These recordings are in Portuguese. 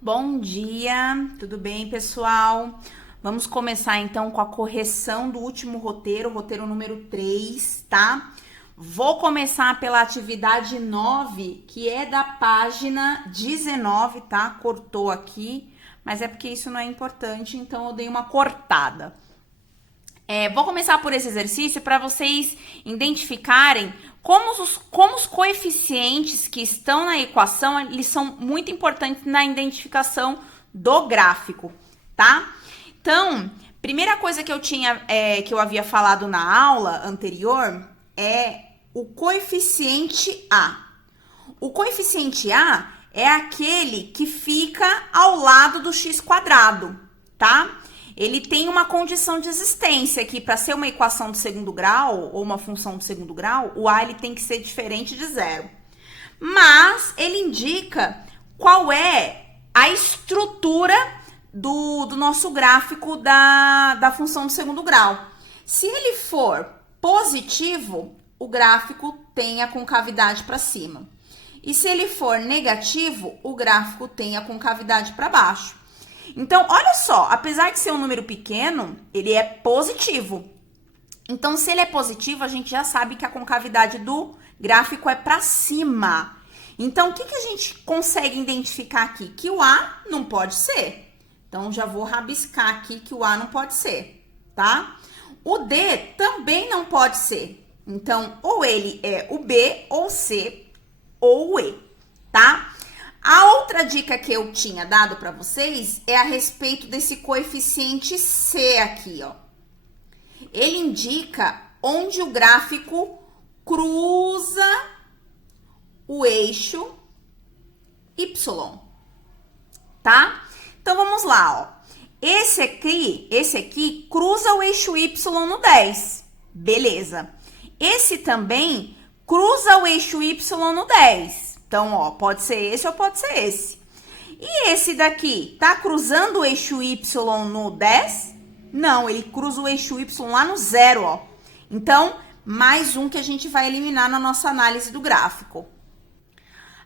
Bom dia, tudo bem, pessoal? Vamos começar então com a correção do último roteiro, roteiro número 3, tá? Vou começar pela atividade 9, que é da página 19, tá? Cortou aqui, mas é porque isso não é importante, então eu dei uma cortada. Vou começar por esse exercício para vocês identificarem como os coeficientes que estão na equação, eles são muito importantes na identificação do gráfico, tá? Então, primeira coisa que que eu havia falado na aula anterior é o coeficiente A. O coeficiente A é aquele que fica ao lado do x quadrado, tá? Ele tem uma condição de existência aqui, para ser uma equação de segundo grau, ou uma função de segundo grau, o A ele tem que ser diferente de zero. Mas ele indica qual é a estrutura do nosso gráfico da função de segundo grau. Se ele for positivo, o gráfico tem a concavidade para cima. E se ele for negativo, o gráfico tem a concavidade para baixo. Então, olha só, apesar de ser um número pequeno, ele é positivo. Então, se ele é positivo, a gente já sabe que a concavidade do gráfico é para cima. Então, o que a gente consegue identificar aqui? Que o A não pode ser. Então, já vou rabiscar aqui que o A não pode ser, tá? O D também não pode ser. Então, ou ele é o B, ou o C, ou o E, tá? A outra dica que eu tinha dado para vocês é a respeito desse coeficiente C aqui, ó. Ele indica onde o gráfico cruza o eixo Y, tá? Então, vamos lá, ó. Esse aqui cruza o eixo Y no 10, beleza. Esse também cruza o eixo Y no 10. Então, ó, pode ser esse ou pode ser esse. E esse daqui, tá cruzando o eixo Y no 10? Não, ele cruza o eixo Y lá no 0, ó. Então, mais um que a gente vai eliminar na nossa análise do gráfico.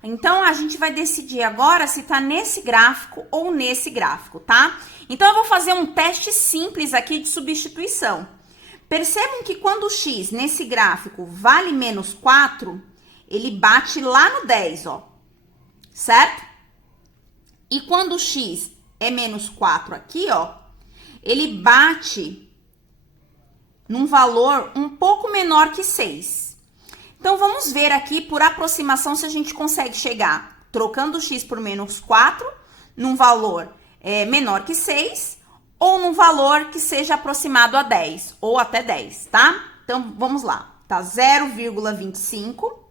Então, a gente vai decidir agora se tá nesse gráfico ou nesse gráfico, tá? Então, eu vou fazer um teste simples aqui de substituição. Percebam que quando o x nesse gráfico vale menos 4... ele bate lá no 10, ó, certo? E quando o x é menos 4 aqui, ó, ele bate num valor um pouco menor que 6. Então, vamos ver aqui, por aproximação, se a gente consegue chegar, trocando o x por menos 4, num valor menor que 6, ou num valor que seja aproximado a 10, ou até 10, tá? Então, vamos lá. Tá 0,25...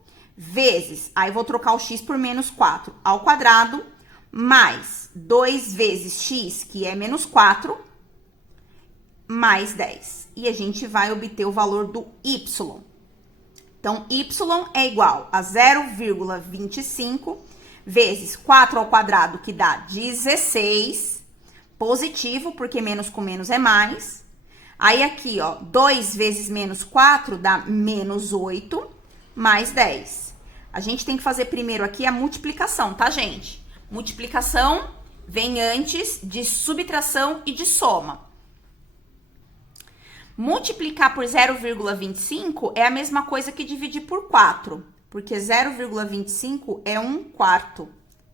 vezes, aí vou trocar o x por menos 4 ao quadrado, mais 2 vezes x, que é menos 4, mais 10. E a gente vai obter o valor do y. Então, y é igual a 0,25 vezes 4 ao quadrado, que dá 16, positivo, porque menos com menos é mais. Aí, aqui, ó, 2 vezes menos 4 dá menos 8, mais 10. A gente tem que fazer primeiro aqui a multiplicação, tá, gente? Multiplicação vem antes de subtração e de soma. Multiplicar por 0,25 é a mesma coisa que dividir por 4, porque 0,25 é 1/4,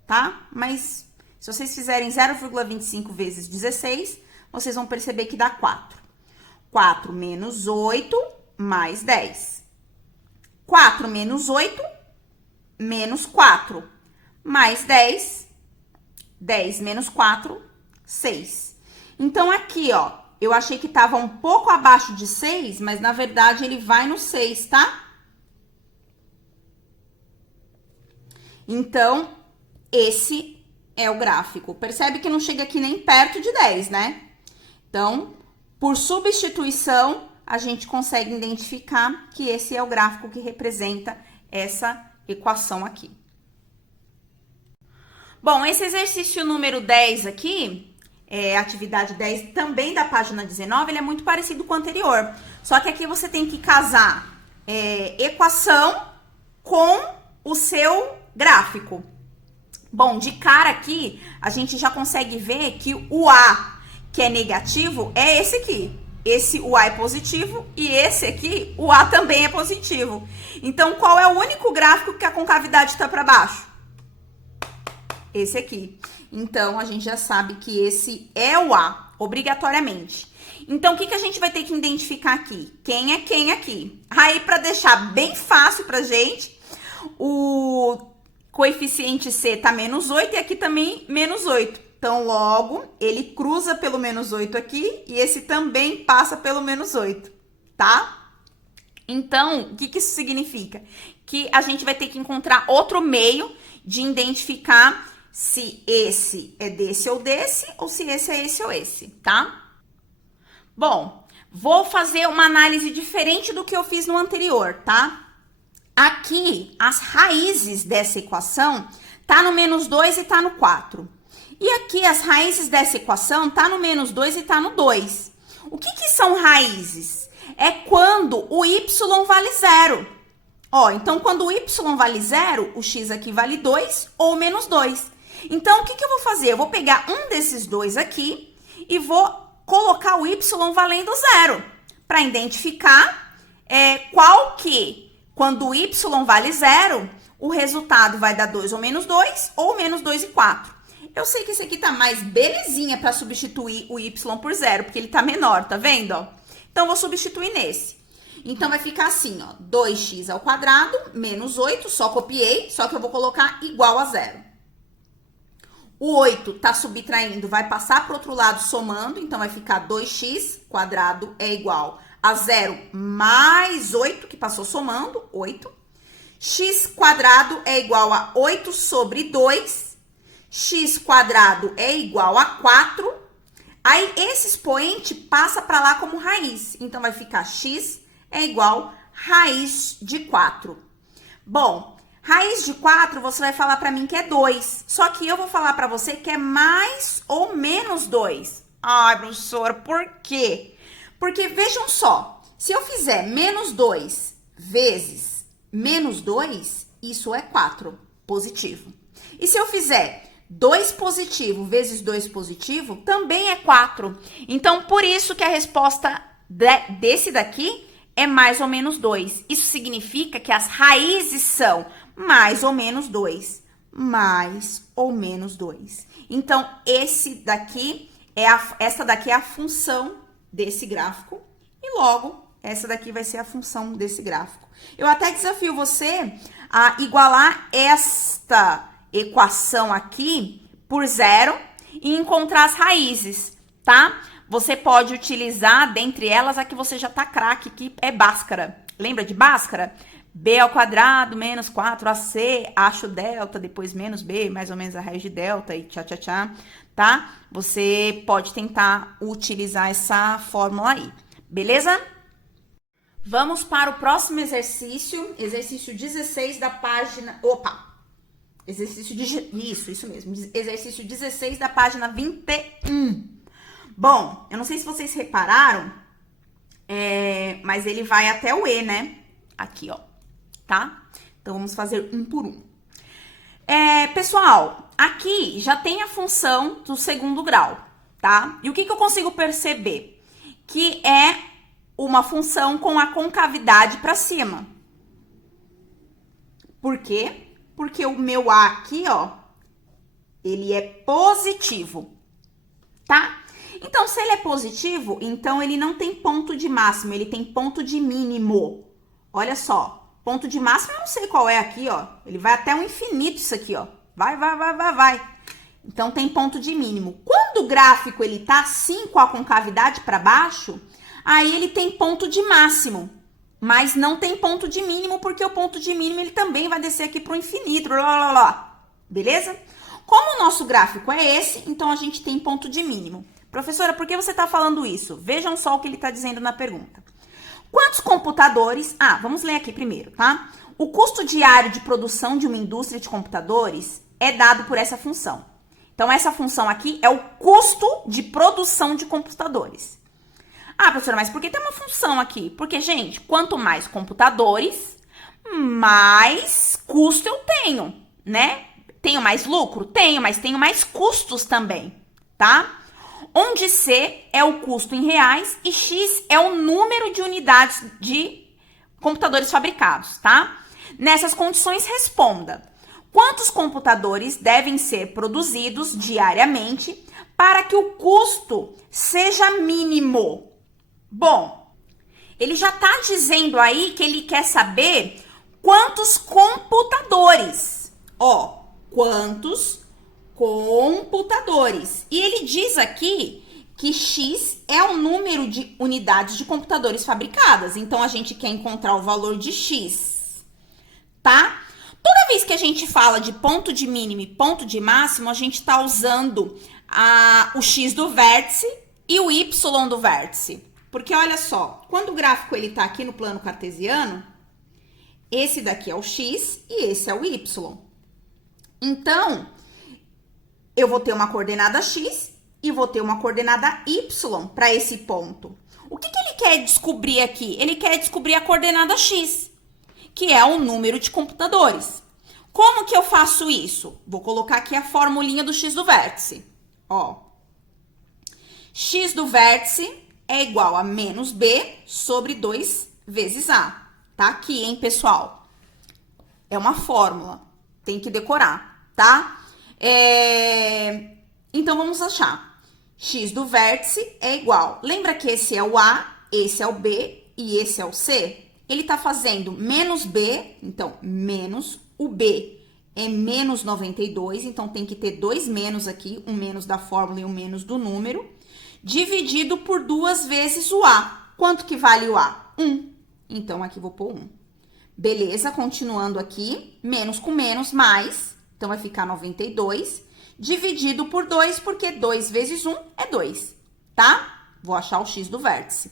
tá? Mas se vocês fizerem 0,25 vezes 16, vocês vão perceber que dá 4. 4 menos 8 mais 10. 4 menos 8, menos 4, mais 10, 10 menos 4, 6. Então, aqui, ó, eu achei que tava um pouco abaixo de 6, mas, na verdade, ele vai no 6, tá? Então, esse é o gráfico. Percebe que não chega aqui nem perto de 10, né? Então, por substituição, a gente consegue identificar que esse é o gráfico que representa essa equação aqui. Bom, esse exercício número 10 aqui, atividade 10, também da página 19, ele é muito parecido com o anterior. Só que aqui você tem que casar equação com o seu gráfico, Bom, de cara aqui, a gente já consegue ver que o A, que é negativo, é esse aqui. Esse, o A é positivo, e esse aqui, o A também é positivo. Então, qual é o único gráfico que a concavidade está para baixo? Esse aqui. Então, a gente já sabe que esse é o A, obrigatoriamente. Então, o que a gente vai ter que identificar aqui? Quem é quem aqui? Aí, para deixar bem fácil pra gente, o coeficiente C tá menos 8 e aqui também menos 8. Então, logo, ele cruza pelo menos 8 aqui e esse também passa pelo menos 8, tá? Então, o que isso significa? Que a gente vai ter que encontrar outro meio de identificar se esse é desse ou desse, ou se esse é esse ou esse, tá? Bom, vou fazer uma análise diferente do que eu fiz no anterior, tá? Aqui, as raízes dessa equação tá no menos 2 e tá no 4. E aqui, as raízes dessa equação tá no menos 2 e tá no 2. O que são raízes? É quando o y vale 0. Ó, então, quando o y vale 0, o x aqui vale 2 ou menos 2. Então, o que eu vou fazer? Eu vou pegar um desses dois aqui e vou colocar o y valendo 0. Para identificar qual que... Quando o y vale 0, o resultado vai dar 2 ou menos 2, ou menos 2 e 4. Eu sei que esse aqui tá mais belezinha para substituir o y por 0, porque ele tá menor, tá vendo? Ó? Então, vou substituir nesse. Então, vai ficar assim, ó, 2x ao quadrado menos 8, só copiei, só que eu vou colocar igual a 0. O 8 tá subtraindo, vai passar pro outro lado somando, então vai ficar 2x quadrado é igual a 0 mais 8, que passou somando, 8. X quadrado é igual a 8 sobre 2. X quadrado é igual a 4. Aí, esse expoente passa para lá como raiz. Então, vai ficar x é igual raiz de 4. Bom, raiz de 4, você vai falar para mim que é 2. Só que eu vou falar para você que é mais ou menos 2. Ai, professora, por quê? Porque, vejam só, se eu fizer menos 2 vezes menos 2, isso é 4, positivo. E se eu fizer 2 positivo vezes 2 positivo, também é 4. Então, por isso que a resposta desse daqui é mais ou menos 2. Isso significa que as raízes são mais ou menos 2. Mais ou menos 2. Então, essa daqui é a função desse gráfico e logo essa daqui vai ser a função desse gráfico. Eu até desafio você a igualar esta equação aqui por 0 e encontrar as raízes, tá? Você pode utilizar, dentre elas, a que você já tá craque, que é Bhaskara. Lembra de Bhaskara? B ao quadrado menos 4ac, acho delta, depois menos b, mais ou menos a raiz de delta e tchá, tchá, tchá, tá? Você pode tentar utilizar essa fórmula aí, beleza? Vamos para o próximo exercício, exercício 16 da página... Opa! Isso mesmo, exercício 16 da página 21. Bom, eu não sei se vocês repararam, mas ele vai até o E, né? Aqui, ó, tá? Então, vamos fazer um por um. Pessoal, aqui já tem a função do segundo grau, tá? E o que eu consigo perceber? Que é uma função com a concavidade para cima. Por quê? Porque o meu A aqui, ó, ele é positivo, tá? Então, se ele é positivo, então ele não tem ponto de máximo, ele tem ponto de mínimo. Olha só, ponto de máximo eu não sei qual é aqui, ó. Ele vai até o infinito isso aqui, ó. Vai. Então, tem ponto de mínimo. Quando o gráfico, ele tá assim, com a concavidade para baixo, aí ele tem ponto de máximo. Mas não tem ponto de mínimo, porque o ponto de mínimo, ele também vai descer aqui pro infinito, beleza? Como o nosso gráfico é esse, então a gente tem ponto de mínimo. Professora, por que você tá falando isso? Vejam só o que ele tá dizendo na pergunta. Quantos computadores... vamos ler aqui primeiro, tá? O custo diário de produção de uma indústria de computadores é dado por essa função. Então, essa função aqui é o custo de produção de computadores. Professora, mas por que tem uma função aqui? Porque, gente, quanto mais computadores, mais custo eu tenho, né? Tenho mais lucro? Tenho, mas tenho mais custos também, tá? Onde C é o custo em reais e X é o número de unidades de computadores fabricados, tá? Nessas condições, responda: quantos computadores devem ser produzidos diariamente para que o custo seja mínimo? Bom, ele já tá dizendo aí que ele quer saber quantos computadores. Ó, quantos computadores. E ele diz aqui que X é o número de unidades de computadores fabricadas. Então, a gente quer encontrar o valor de X, tá? Toda vez que a gente fala de ponto de mínimo e ponto de máximo, a gente tá usando o X do vértice e o Y do vértice. Porque, olha só, quando o gráfico ele tá aqui no plano cartesiano, esse daqui é o X e esse é o Y. Então, eu vou ter uma coordenada X e vou ter uma coordenada Y para esse ponto. O que ele quer descobrir aqui? Ele quer descobrir a coordenada X, que é o número de computadores. Como que eu faço isso? Vou colocar aqui a formulinha do X do vértice. Ó, X do vértice é igual a menos B sobre 2 vezes A. Tá aqui, hein, pessoal? É uma fórmula. Tem que decorar, tá? Então, vamos achar. X do vértice é igual. Lembra que esse é o A, esse é o B e esse é o C? Ele tá fazendo menos B, então, menos o B é menos 92. Então, tem que ter dois menos aqui, um menos da fórmula e um menos do número, dividido por 2 vezes o A. Quanto que vale o A? 1. Então, aqui vou pôr 1. Beleza, continuando aqui, menos com menos, mais. Então, vai ficar 92, dividido por 2, porque 2 vezes 1 é 2, tá? Vou achar o X do vértice.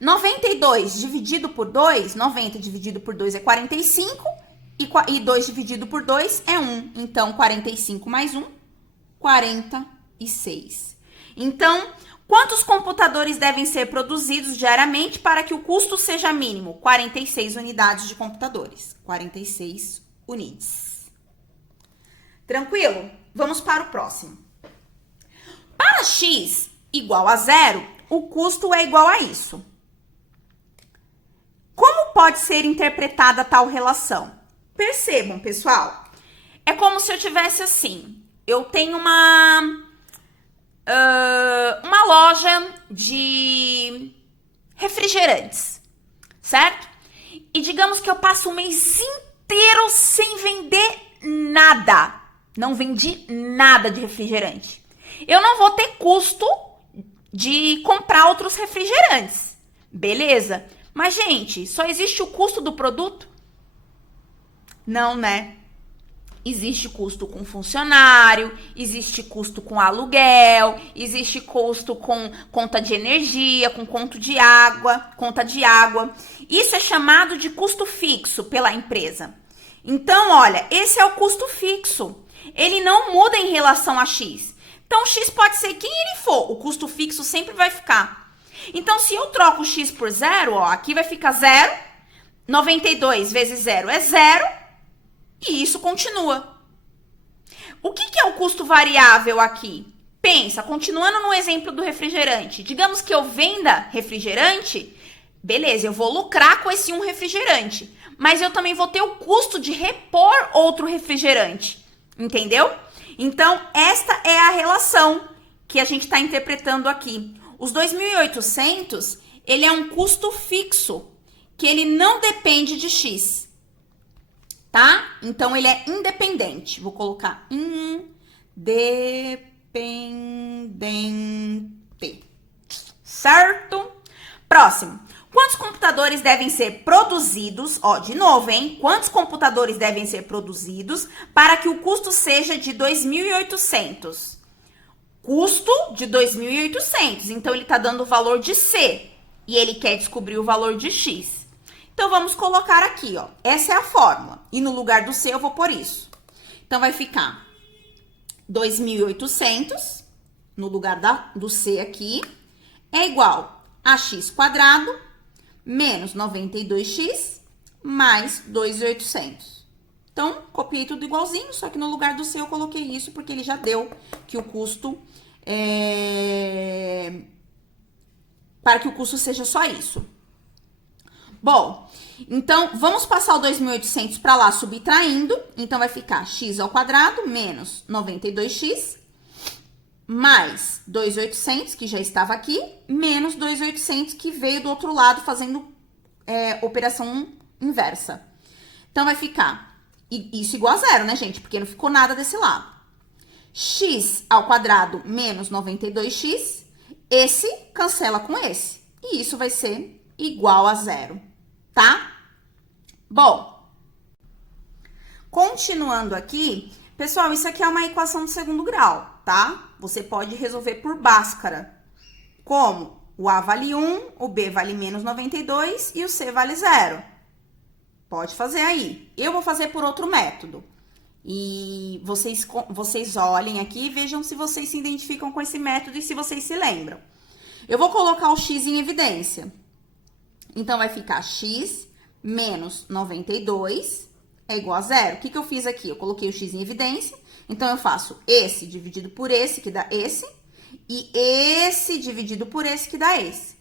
92 dividido por 2, 90 dividido por 2 é 45, e 2 dividido por 2 é 1. Então, 45 mais 1, 46. Então, quantos computadores devem ser produzidos diariamente para que o custo seja mínimo? 46 unidades de computadores. 46 unidades. Tranquilo? Vamos para o próximo. Para X igual a 0, o custo é igual a isso. Como pode ser interpretada tal relação? Percebam, pessoal. É como se eu tivesse assim. Eu tenho uma loja de refrigerantes, certo? E digamos que eu passo o mês inteiro sem vender nada. Não vendi nada de refrigerante. Eu não vou ter custo de comprar outros refrigerantes. Beleza? Mas, gente, só existe o custo do produto? Não, né? Existe custo com funcionário, existe custo com aluguel, existe custo com conta de energia, com conta de água. Isso é chamado de custo fixo pela empresa. Então, olha, esse é o custo fixo. Ele não muda em relação a X. Então, X pode ser quem ele for, o custo fixo sempre vai ficar. Então, se eu troco X por 0, ó, aqui vai ficar 0, 92 vezes 0 é 0, e isso continua. O que é o custo variável aqui? Pensa, continuando no exemplo do refrigerante. Digamos que eu venda refrigerante, beleza, eu vou lucrar com esse um refrigerante. Mas eu também vou ter o custo de repor outro refrigerante. Entendeu? Então, esta é a relação que a gente está interpretando aqui. Os 2.800, ele é um custo fixo, que ele não depende de X. Tá? Então, ele é independente. Vou colocar independente. Certo? Próximo. Quantos computadores devem ser produzidos? Ó, de novo, hein? Quantos computadores devem ser produzidos para que o custo seja de 2.800? Custo de 2.800. Então, ele tá dando o valor de C. E ele quer descobrir o valor de X. Então, vamos colocar aqui, ó. Essa é a fórmula. E no lugar do C, eu vou pôr isso. Então, vai ficar 2.800, no lugar do C aqui, é igual a x quadrado menos 92x mais 2.800. Então, copiei tudo igualzinho, só que no lugar do C eu coloquei isso, porque ele já deu que o custo para que o custo seja só isso. Bom, então, vamos passar o 2.800 para lá, subtraindo. Então, vai ficar x ao quadrado menos 92x, mais 2.800, que já estava aqui, menos 2.800, que veio do outro lado, fazendo operação inversa. Então, vai ficar isso igual a zero, né, gente? Porque não ficou nada desse lado. X ao quadrado menos 92x, esse cancela com esse. E isso vai ser igual a zero, tá? Bom, continuando aqui, pessoal, isso aqui é uma equação de segundo grau, tá? Você pode resolver por Bhaskara, como o A vale 1, o B vale menos 92 e o C vale 0. Pode fazer aí. Eu vou fazer por outro método. E vocês olhem aqui e vejam se vocês se identificam com esse método e se vocês se lembram. Eu vou colocar o x em evidência. Então, vai ficar x menos 92 é igual a zero. O que eu fiz aqui? Eu coloquei o x em evidência. Então, eu faço esse dividido por esse, que dá esse. E esse dividido por esse, que dá esse.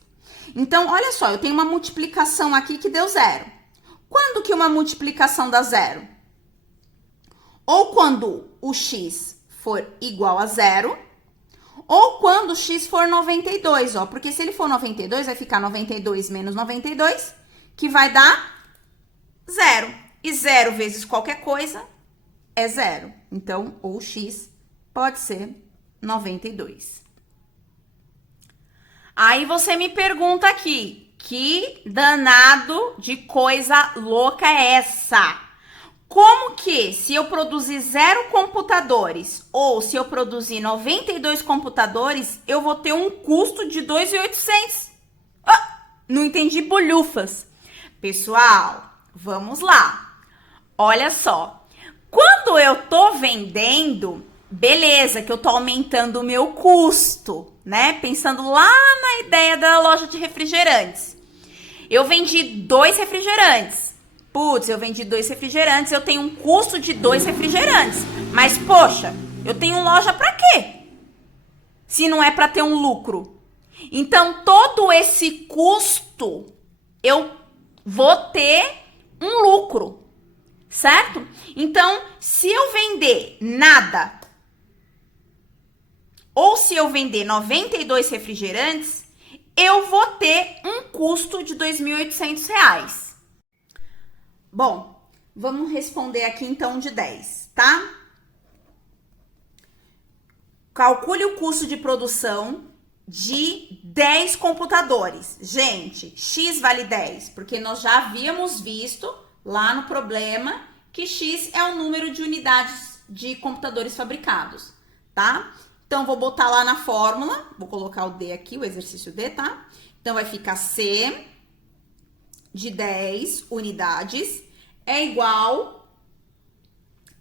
Então, olha só, eu tenho uma multiplicação aqui que deu zero. Quando que uma multiplicação dá zero? Ou quando o x for igual a zero, ou quando o x for 92, ó. Porque se ele for 92, vai ficar 92 menos 92, que vai dar zero. E zero vezes qualquer coisa é zero. Então, o x pode ser 92. Aí você me pergunta aqui, que danado de coisa louca é essa? Como que, se eu produzir 0 computadores ou se eu produzir 92 computadores, eu vou ter um custo de 2.800? Não entendi bolhufas. Pessoal, vamos lá. Olha só. Quando eu tô vendendo, beleza, que eu tô aumentando o meu custo, né? Pensando lá na ideia da loja de refrigerantes. Eu vendi 2 refrigerantes. Putz, eu vendi 2 refrigerantes, eu tenho um custo de 2 refrigerantes. Mas, poxa, eu tenho loja pra quê? Se não é pra ter um lucro. Então, todo esse custo, eu vou ter um lucro, certo? Então, se eu vender nada, ou se eu vender 92 refrigerantes, eu vou ter um custo de R$ 2.800. Bom, vamos responder aqui então de 10, tá? Calcule o custo de produção de 10 computadores. Gente, x vale 10, porque nós já havíamos visto lá no problema que x é o número de unidades de computadores fabricados, tá? Então, vou botar lá na fórmula, vou colocar o D aqui, o exercício D, tá? Então, vai ficar C de 10 unidades é igual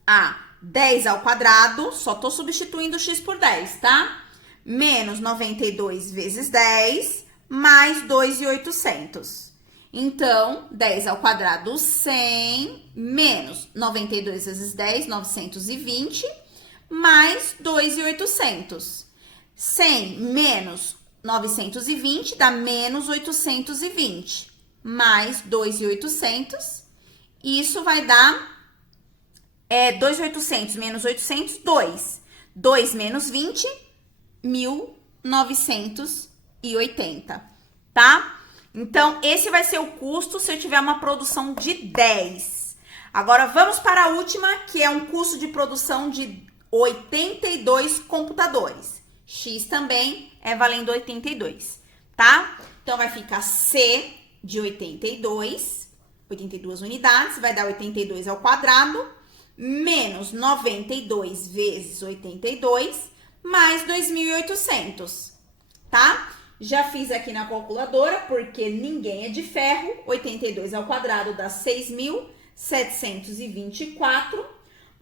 a 10 ao quadrado, só tô substituindo x por 10, tá? Menos 92 vezes 10, mais 2.800. Então, 10 ao quadrado, 100, menos 92 vezes 10, 920, mais 2.800. 100 menos 920 dá menos 820, mais 2.800. Isso vai dar 2.800 menos 800, 2. 2 menos 20, 1.980, tá? Então, esse vai ser o custo se eu tiver uma produção de 10. Agora, vamos para a última, que é um custo de produção de 82 computadores. X também é valendo 82, tá? Então, vai ficar C de 82 unidades, vai dar 82 ao quadrado, menos 92 vezes 82, mais 2.800, tá? Já fiz aqui na calculadora, porque ninguém é de ferro. 82 ao quadrado dá 6.724,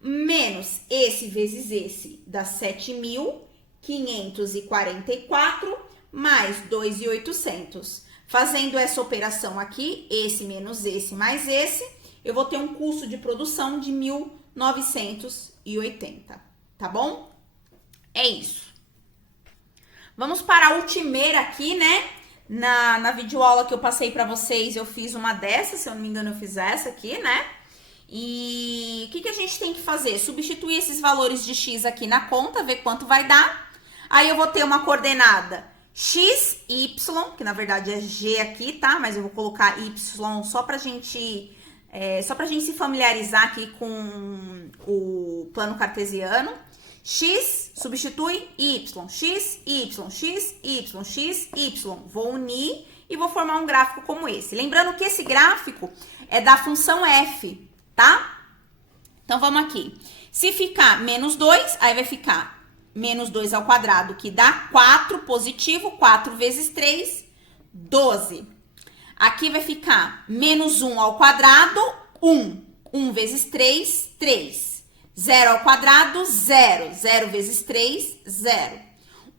menos esse vezes esse dá 7.544, mais 2.800. Fazendo essa operação aqui, esse menos esse mais esse, eu vou ter um custo de produção de 1.980, tá bom? É isso. Vamos para a ultimeira aqui, né? Na videoaula que eu passei para vocês, eu fiz uma dessas, se eu não me engano, eu fiz essa aqui, né? E o que a gente tem que fazer? Substituir esses valores de x aqui na conta, ver quanto vai dar. Aí eu vou ter uma coordenada x, y, que na verdade é g aqui, tá? Mas eu vou colocar y só pra gente se familiarizar aqui com o plano cartesiano. X substitui y, x, y, x, y, x, y. Vou unir e vou formar um gráfico como esse. Lembrando que esse gráfico é da função f, tá? Então, vamos aqui. Se ficar menos 2, aí vai ficar menos 2 ao quadrado, que dá 4 positivo, 4 vezes 3, 12. Aqui vai ficar menos 1 ao quadrado, 1. 1 vezes 3, 3. 0 ao quadrado, 0. 0 vezes 3, 0.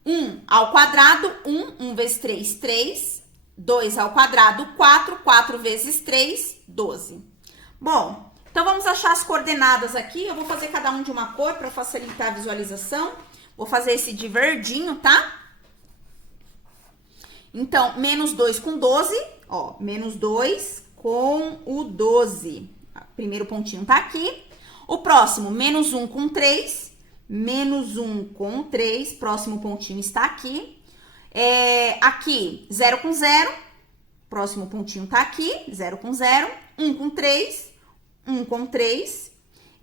1 ao quadrado, 1. 1 vezes 3, 3. 2 ao quadrado, 4. 4 vezes 3, 12. Bom, então vamos achar as coordenadas aqui. Eu vou fazer cada um de uma cor para facilitar a visualização. Vou fazer esse de verdinho, tá? Então, menos 2 com 12. Ó, menos 2 com o 12. O primeiro pontinho tá aqui. O próximo, menos 1 com 3, menos 1 com 3, próximo pontinho está aqui. Aqui, 0 com 0, próximo pontinho tá aqui, 0 com 0, 1 com 3, 1 com 3,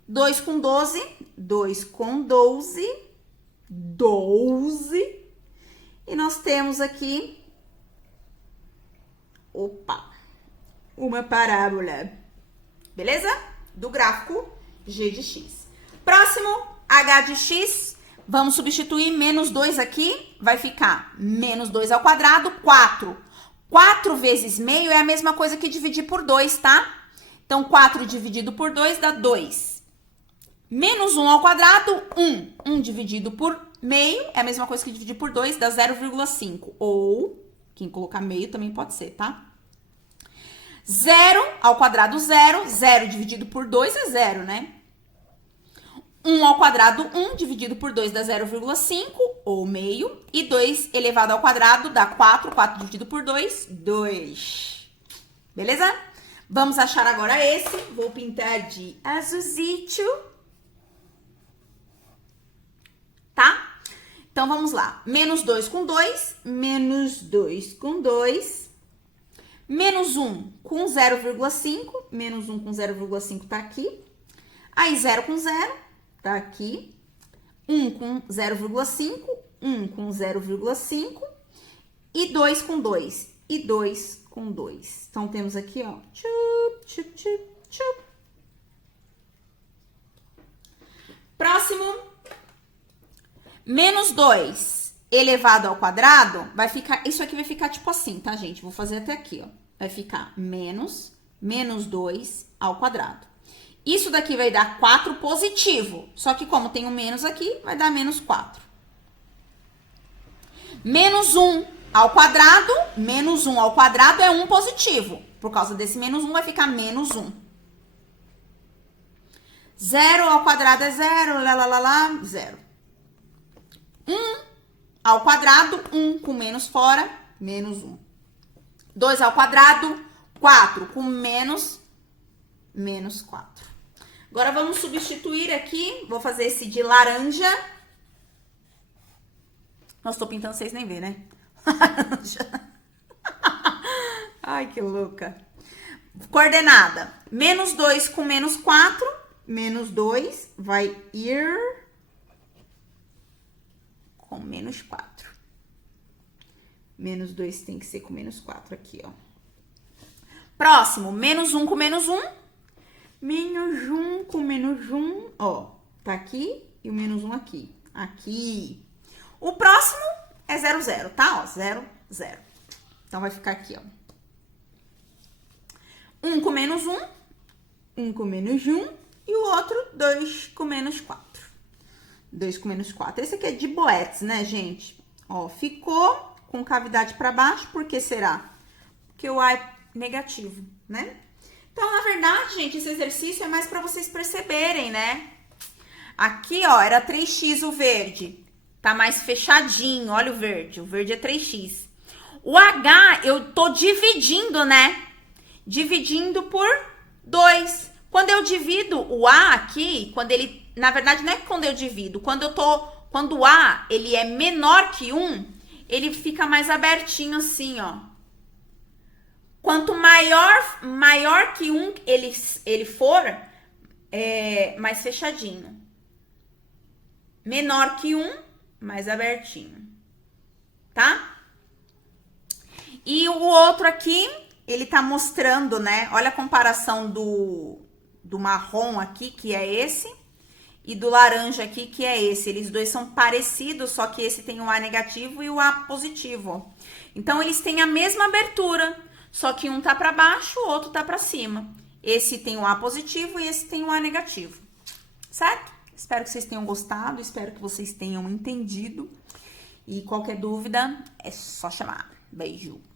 2 com 12, 2 com 12, 12. E nós temos aqui, uma parábola, beleza? Do gráfico g de x. Próximo, h de x, vamos substituir menos 2 aqui, vai ficar menos 2 ao quadrado, 4. 4 vezes meio é a mesma coisa que dividir por 2, tá? Então, 4 dividido por 2 dá 2. Menos 1 ao quadrado, 1. 1 dividido por meio é a mesma coisa que dividir por 2, dá 0,5. Ou, quem colocar meio também pode ser, tá? 0 ao quadrado, 0. 0 dividido por 2 é 0, né? 1 ao quadrado, 1 dividido por 2 dá 0,5, ou meio. E 2 elevado ao quadrado dá 4. 4 dividido por 2, 2. Beleza? Vamos achar agora esse. Vou pintar de azulzito. Tá? Então, vamos lá. Menos 2 com 2, menos 2 com 2. Menos 1 com 0,5, menos 1 com 0,5 tá aqui. Aí, 0 com 0, tá aqui. 1 com 0,5, 1 com 0,5. E 2 com 2, e 2 com 2. Então, temos aqui, ó. Tchup, tchup, tchup, tchup. Próximo. Menos 2 elevado ao quadrado, vai ficar, isso aqui vai ficar tipo assim, tá, gente? Vou fazer até aqui, ó. Vai ficar menos 2 ao quadrado. Isso daqui vai dar 4 positivo, só que como tem um menos aqui, vai dar menos 4. Menos 1 ao quadrado, menos 1 ao quadrado é 1 positivo. Por causa desse menos 1, vai ficar menos 1. 0 ao quadrado é 0, 0. 1 ao quadrado, 1 com menos fora, menos 1. 2 ao quadrado, 4 com menos 4. Agora, vamos substituir aqui, vou fazer esse de laranja. Nossa, tô pintando, vocês nem vê, né? Laranja. Ai, que louca. Coordenada, menos 2 com menos 4, menos 2 vai ir com menos 4. Menos 2 tem que ser com menos 4 aqui, ó. Próximo, menos 1 com menos 1. Menos 1 com menos 1, ó. Tá aqui e o menos 1 aqui. Aqui. O próximo é 0, 0, tá? Ó, 0, 0. Então, vai ficar aqui, ó. 1 com menos 1. 1 com menos 1. E o outro, 2 com menos 4. 2 com menos 4. Esse aqui é de Boetes, né, gente? Ó, ficou com cavidade para baixo. Por que será? Porque o A é negativo, né? Então, na verdade, gente, esse exercício é mais para vocês perceberem, né? Aqui, ó, era 3x o verde. Tá mais fechadinho, olha o verde é 3x. O H, eu tô dividindo, né? Dividindo por 2. Quando eu divido o A aqui, quando ele... Na verdade, não é quando eu divido. Quando o A, ele é menor que 1, ele fica mais abertinho assim, ó. Quanto maior que 1 ele for, mais fechadinho. Menor que 1, mais abertinho. Tá? E o outro aqui, ele tá mostrando, né? Olha a comparação do marrom aqui, que é esse, e do laranja aqui, que é esse. Eles dois são parecidos, só que esse tem o A negativo e o A positivo. Então, eles têm a mesma abertura, só que um tá para baixo, o outro tá para cima. Esse tem o A positivo e esse tem o A negativo. Certo? Espero que vocês tenham gostado, espero que vocês tenham entendido. E qualquer dúvida, é só chamar. Beijo!